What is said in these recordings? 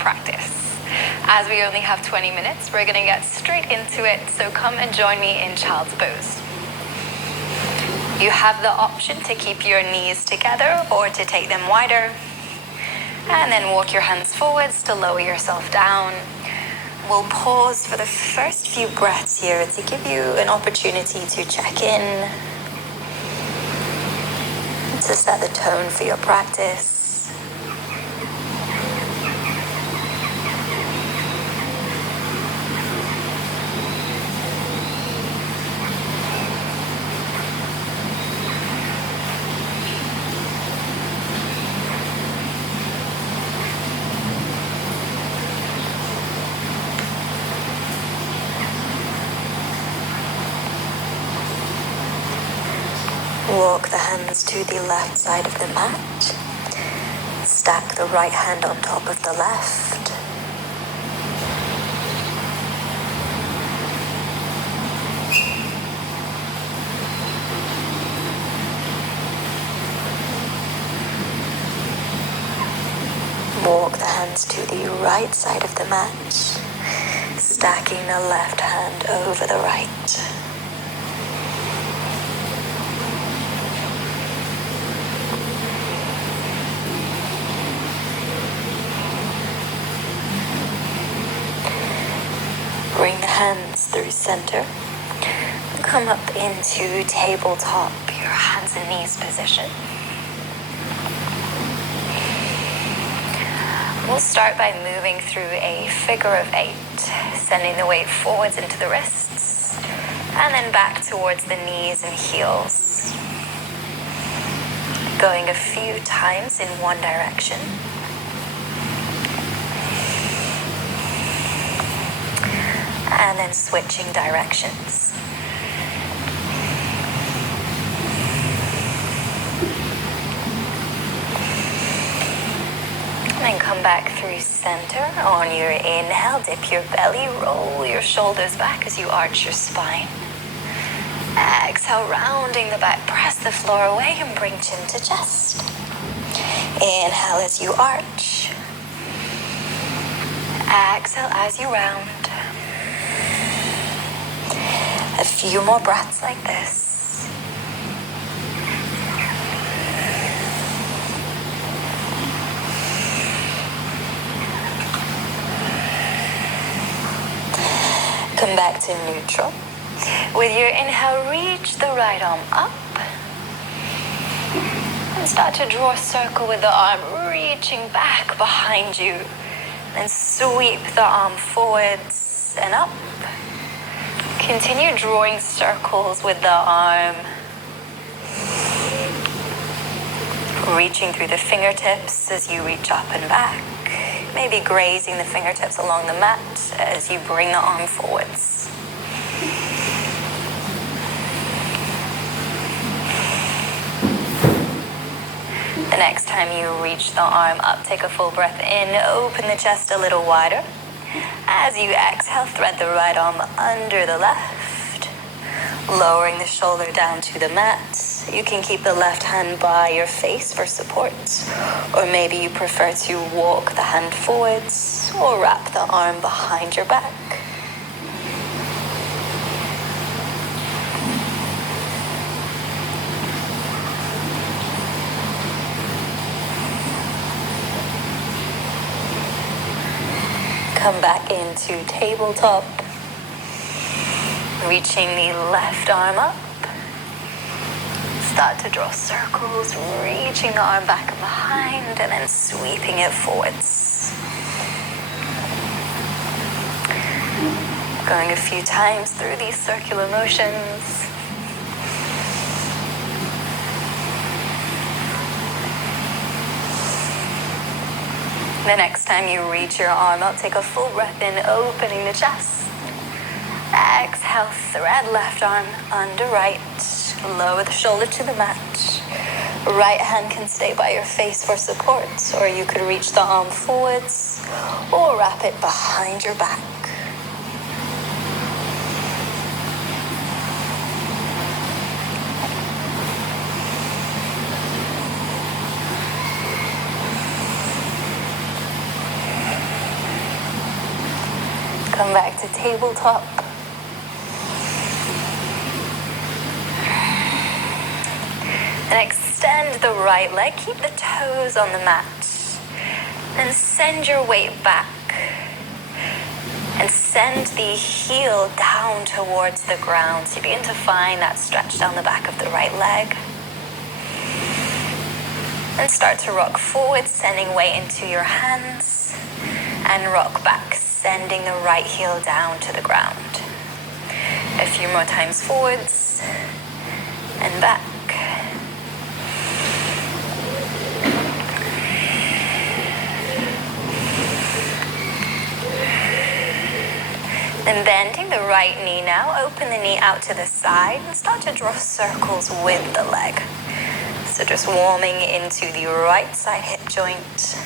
practice. As we only have 20 minutes, we're going to get straight into it, so come and join me in child's pose. You have the option to keep your knees together or to take them wider, and then walk your hands forwards to lower yourself down. We'll pause for the first few breaths here to give you an opportunity to check in, to set the tone for your practice. Walk the hands to the left side of the mat. Stack the right hand on top of the left. Walk the hands to the right side of the mat, stacking the left hand over the right. Bring the hands through center. Come up into tabletop, your hands and knees position. We'll start by moving through a figure of 8, sending the weight forwards into the wrists, and then back towards the knees and heels. Going a few times in one direction. And then switching directions. And then come back through center. On your inhale, dip your belly, roll your shoulders back as you arch your spine. Exhale, rounding the back, press the floor away and bring chin to chest. Inhale as you arch. Exhale as you round. A few more breaths like this. Come back to neutral. With your inhale, reach the right arm up. And start to draw a circle with the arm reaching back behind you. And sweep the arm forwards and up. Continue drawing circles with the arm. Reaching through the fingertips as you reach up and back. Maybe grazing the fingertips along the mat as you bring the arm forwards. The next time you reach the arm up, take a full breath in, open the chest a little wider. As you exhale, thread the right arm under the left, lowering the shoulder down to the mat. You can keep the left hand by your face for support, or maybe you prefer to walk the hand forwards or wrap the arm behind your back. Come back into tabletop, reaching the left arm up. Start to draw circles, reaching the arm back and behind, and then sweeping it forwards. Going a few times through these circular motions. The next time you reach your arm up, take a full breath in, opening the chest. Exhale, thread left arm under right. Lower the shoulder to the mat. Right hand can stay by your face for support, or you could reach the arm forwards or wrap it behind your back. Come back to tabletop. And extend the right leg. Keep the toes on the mat. Then send your weight back. And send the heel down towards the ground. So you begin to find that stretch down the back of the right leg. And start to rock forward, sending weight into your hands. And rock back, sending the right heel down to the ground. A few more times forwards and back. Then bending the right knee now, open the knee out to the side and start to draw circles with the leg. So just warming into the right side hip joint.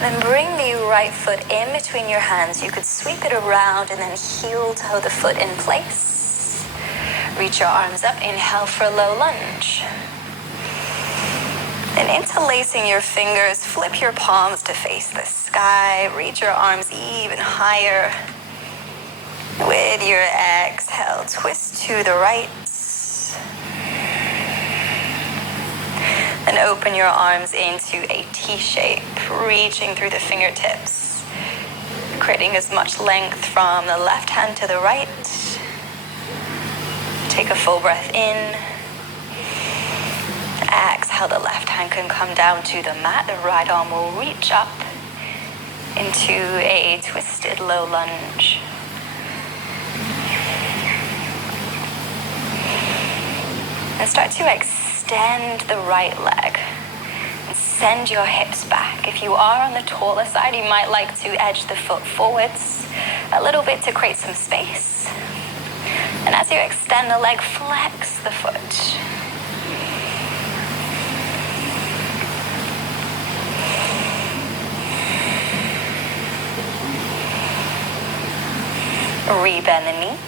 Then bring the right foot in between your hands. You could sweep it around and then heel toe the foot in place. Reach your arms up. Inhale for low lunge. Then interlacing your fingers, flip your palms to face the sky. Reach your arms even higher. With your exhale, twist to the right. Then open your arms into a T shape, reaching through the fingertips, creating as much length from the left hand to the right. Take a full breath in. Exhale, the left hand can come down to the mat. The right arm will reach up into a twisted low lunge. And start to extend the right leg and send your hips back. If you are on the taller side, you might like to edge the foot forwards a little bit to create some space. And as you extend the leg, flex the foot. Rebend the knee.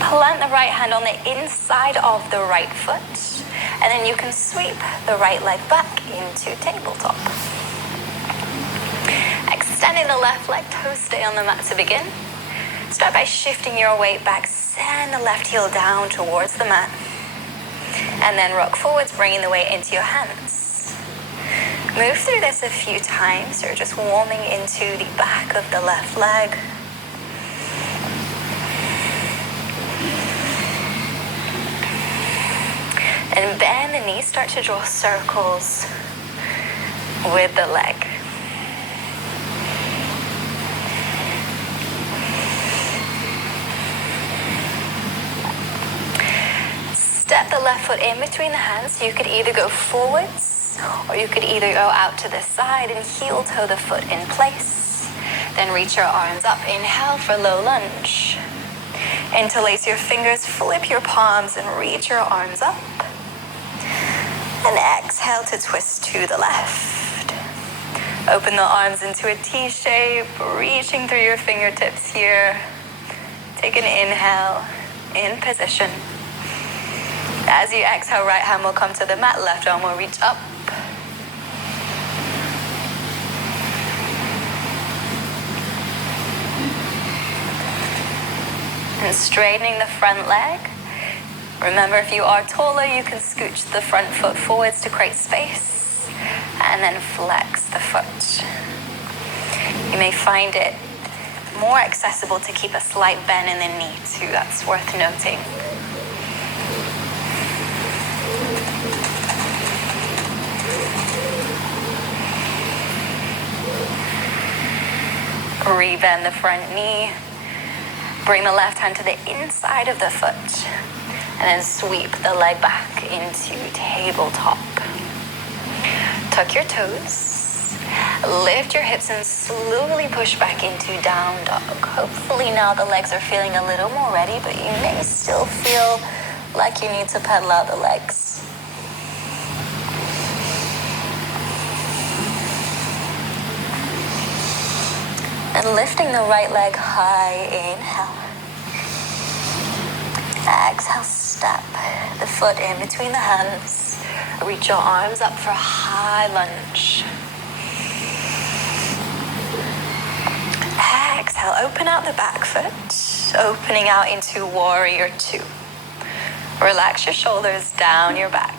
Plant the right hand on the inside of the right foot, and then you can sweep the right leg back into tabletop. Extending the left leg, toes stay on the mat to begin. Start by shifting your weight back, send the left heel down towards the mat, and then rock forwards, bringing the weight into your hands. Move through this a few times. You're just warming into the back of the left leg. And bend the knee, start to draw circles with the leg. Step the left foot in between the hands. You could either go forwards or you could either go out to the side and heel toe the foot in place. Then reach your arms up. Inhale for low lunge. Interlace your fingers, flip your palms and reach your arms up. And exhale to twist to the left. Open the arms into a T shape, reaching through your fingertips here. Take an inhale, in position. As you exhale, right hand will come to the mat, left arm will reach up. And straightening the front leg. Remember, if you are taller, you can scooch the front foot forwards to create space and then flex the foot. You may find it more accessible to keep a slight bend in the knee too. That's worth noting. Rebend the front knee. Bring the left hand to the inside of the foot. And then sweep the leg back into tabletop. Tuck your toes. Lift your hips and slowly push back into down dog. Hopefully now the legs are feeling a little more ready, but you may still feel like you need to pedal out the legs. And lifting the right leg high, inhale. Exhale, step the foot in between the hands. Reach your arms up for high lunge. Exhale, open out the back foot, opening out into warrior two. Relax your shoulders down your back.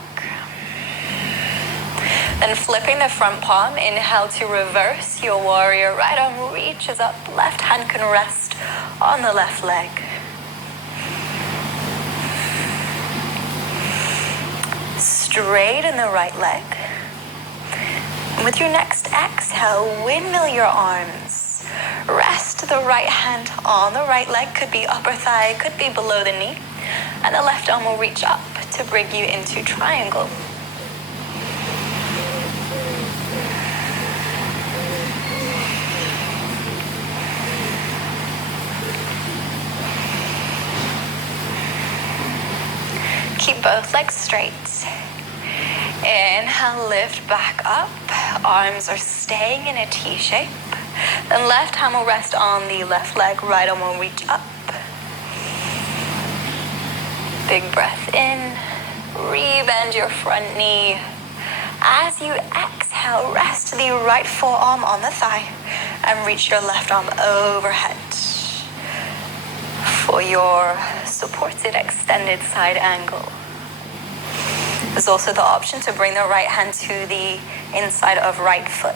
Then flipping the front palm, inhale to reverse your warrior. Right arm reaches up, left hand can rest on the left leg. Straighten the right leg. And with your next exhale, windmill your arms. Rest the right hand on the right leg, could be upper thigh, could be below the knee. And the left arm will reach up to bring you into triangle. Keep both legs straight. Inhale, lift back up. Arms are staying in a T shape. Then left hand will rest on the left leg, right arm will reach up. Big breath in. Rebend your front knee. As you exhale, rest the right forearm on the thigh and reach your left arm overhead for your supported extended side angle. There's also the option to bring the right hand to the inside of right foot.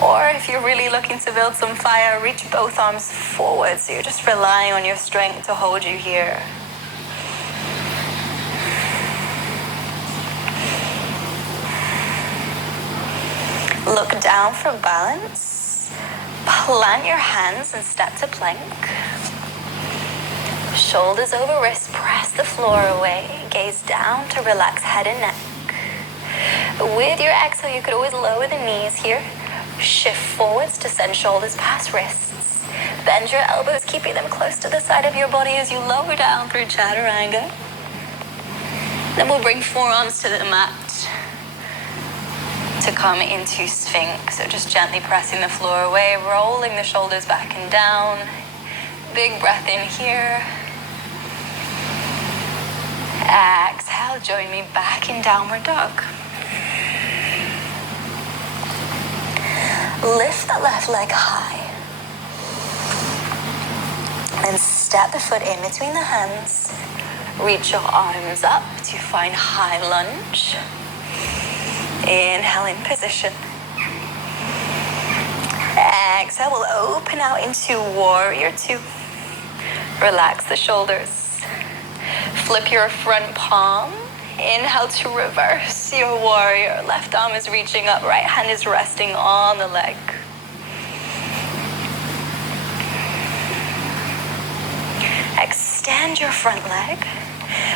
Or if you're really looking to build some fire, reach both arms forward, so you're just relying on your strength to hold you here. Look down for balance. Plant your hands and step to plank. Shoulders over wrists, press the floor away. Gaze down to relax head and neck. With your exhale, you could always lower the knees here. Shift forwards to send shoulders past wrists. Bend your elbows, keeping them close to the side of your body as you lower down through chaturanga. Then we'll bring forearms to the mat to come into Sphinx. So just gently pressing the floor away, rolling the shoulders back and down. Big breath in here. Exhale, join me back in downward dog. Lift the left leg high. And step the foot in between the hands. Reach your arms up to find high lunge. Inhale in position. Exhale, we'll open out into warrior two. Relax the shoulders. Flip your front palm. Inhale to reverse your warrior. Left arm is reaching up, right hand is resting on the leg. Extend your front leg.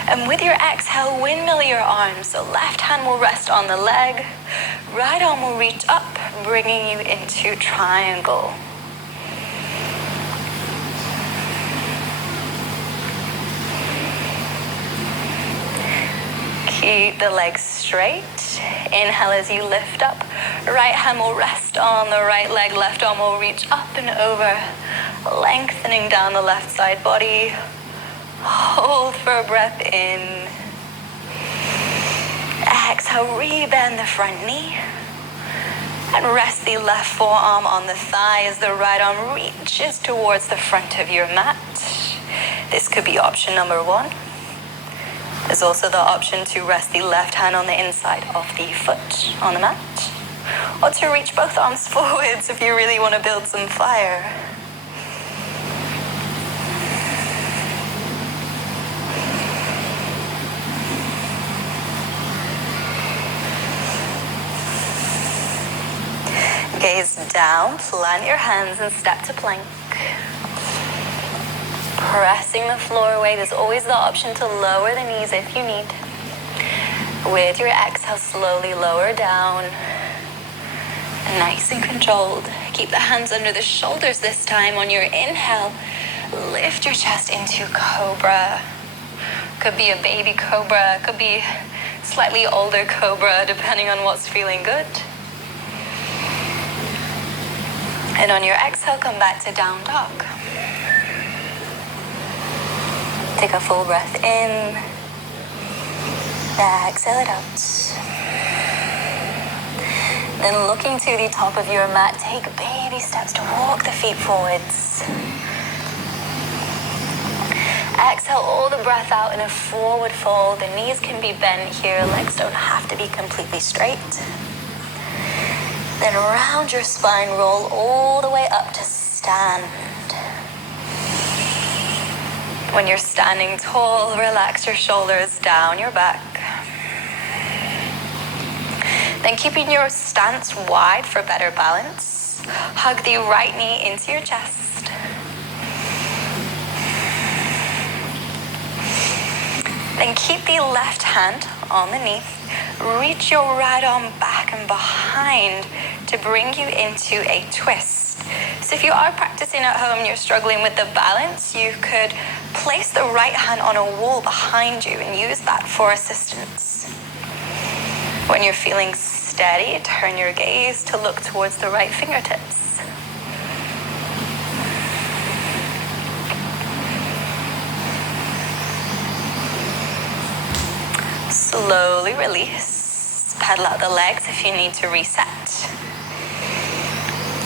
And with your exhale, windmill your arms. So left hand will rest on the leg. Right arm will reach up, bringing you into triangle. Keep the legs straight. Inhale as you lift up. Right hand will rest on the right leg. Left arm will reach up and over, lengthening down the left side body. Hold for a breath in. Exhale, rebend the front knee. And rest the left forearm on the thigh as the right arm reaches towards the front of your mat. This could be option number one. There's also the option to rest the left hand on the inside of the foot on the mat. Or to reach both arms forwards if you really want to build some fire. Gaze down, plant your hands and step to plank. Pressing the floor away, there's always the option to lower the knees if you need. With your exhale, slowly lower down. Nice and controlled. Keep the hands under the shoulders this time. On your inhale, lift your chest into cobra. Could be a baby cobra, could be slightly older cobra, depending on what's feeling good. And on your exhale, come back to down dog. Take a full breath in. Exhale it out. Then looking to the top of your mat, take baby steps to walk the feet forwards. Exhale all the breath out in a forward fold. The knees can be bent here. Legs don't have to be completely straight. Then round your spine, roll all the way up to stand. When you're standing tall, relax your shoulders down your back. Then keeping your stance wide for better balance, hug the right knee into your chest. Then keep the left hand on the knee. Reach your right arm back and behind to bring you into a twist. So if you are practicing at home and you're struggling with the balance, you could place the right hand on a wall behind you and use that for assistance. When you're feeling steady, turn your gaze to look towards the right fingertips. Slowly release. Pedal out the legs if you need to reset.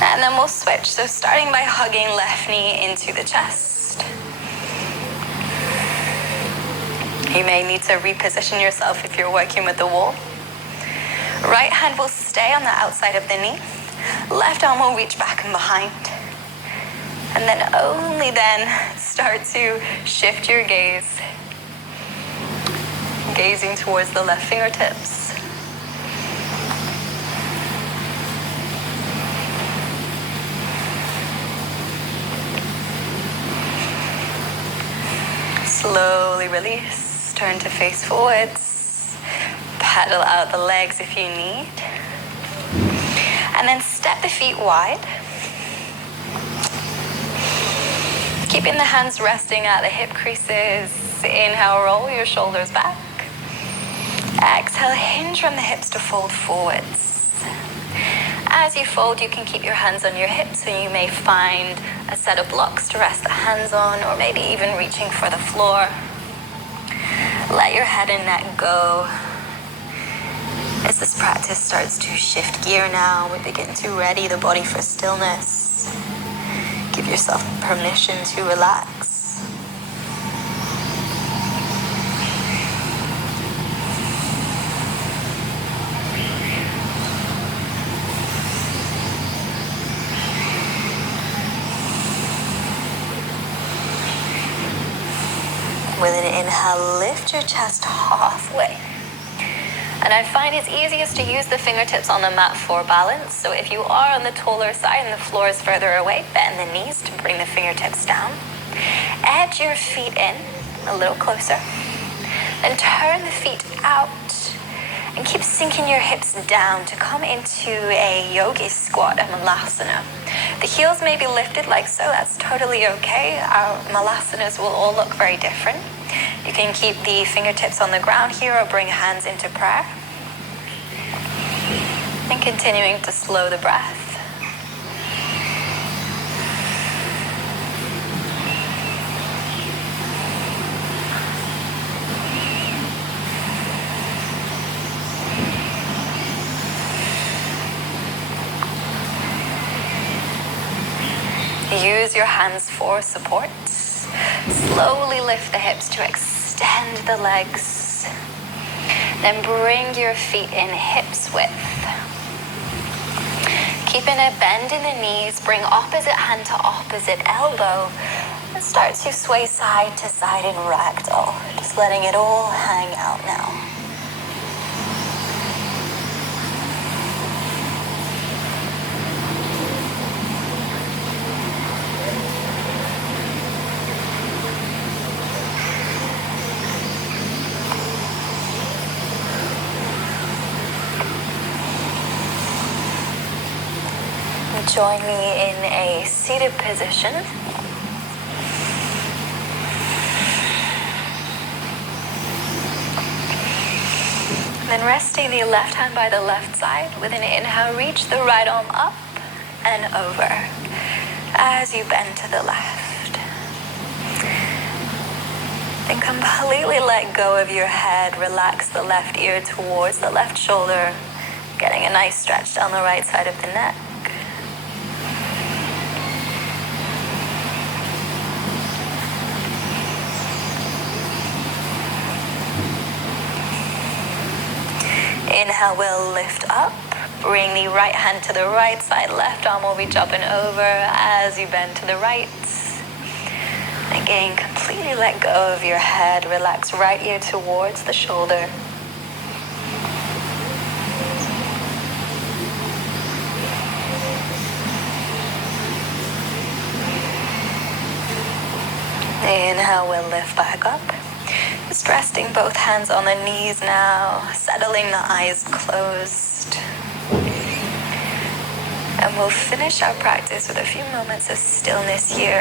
And then we'll switch. So starting by hugging left knee into the chest. You may need to reposition yourself if you're working with the wall. Right hand will stay on the outside of the knee. Left arm will reach back and behind. And then only then start to shift your gaze. Gazing towards the left fingertips. Slowly release. Turn to face forwards. Pedal out the legs if you need. And then step the feet wide. Keeping the hands resting at the hip creases. Inhale, roll your shoulders back. Exhale, hinge from the hips to fold forwards. As you fold, you can keep your hands on your hips, so you may find a set of blocks to rest the hands on, or maybe even reaching for the floor. Let your head and neck go. As this practice starts to shift gear now, we begin to ready the body for stillness. Give yourself permission to relax. With an inhale, lift your chest halfway. And I find it's easiest to use the fingertips on the mat for balance. So if you are on the taller side and the floor is further away, bend the knees to bring the fingertips down. Edge your feet in a little closer. Then turn the feet out and keep sinking your hips down to come into a yogi squat, a malasana. The heels may be lifted like so, that's totally okay. Our malasanas will all look very different. You can keep the fingertips on the ground here or bring hands into prayer. And continuing to slow the breath. Use your hands for support. Slowly lift the hips to extend the legs. Then bring your feet in hips width. Keeping a bend in the knees, bring opposite hand to opposite elbow. And start to sway side to side in ragdoll. Just letting it all hang out now. Join me in a seated position. Then resting the left hand by the left side. With an inhale, reach the right arm up and over as you bend to the left. Then completely let go of your head. Relax the left ear towards the left shoulder, getting a nice stretch down the right side of the neck. Inhale, we'll lift up. Bring the right hand to the right side. Left arm will reach up and over as you bend to the right. Again, completely let go of your head. Relax right ear towards the shoulder. Inhale, we'll lift back up. Just resting both hands on the knees now, settling the eyes closed. And we'll finish our practice with a few moments of stillness here.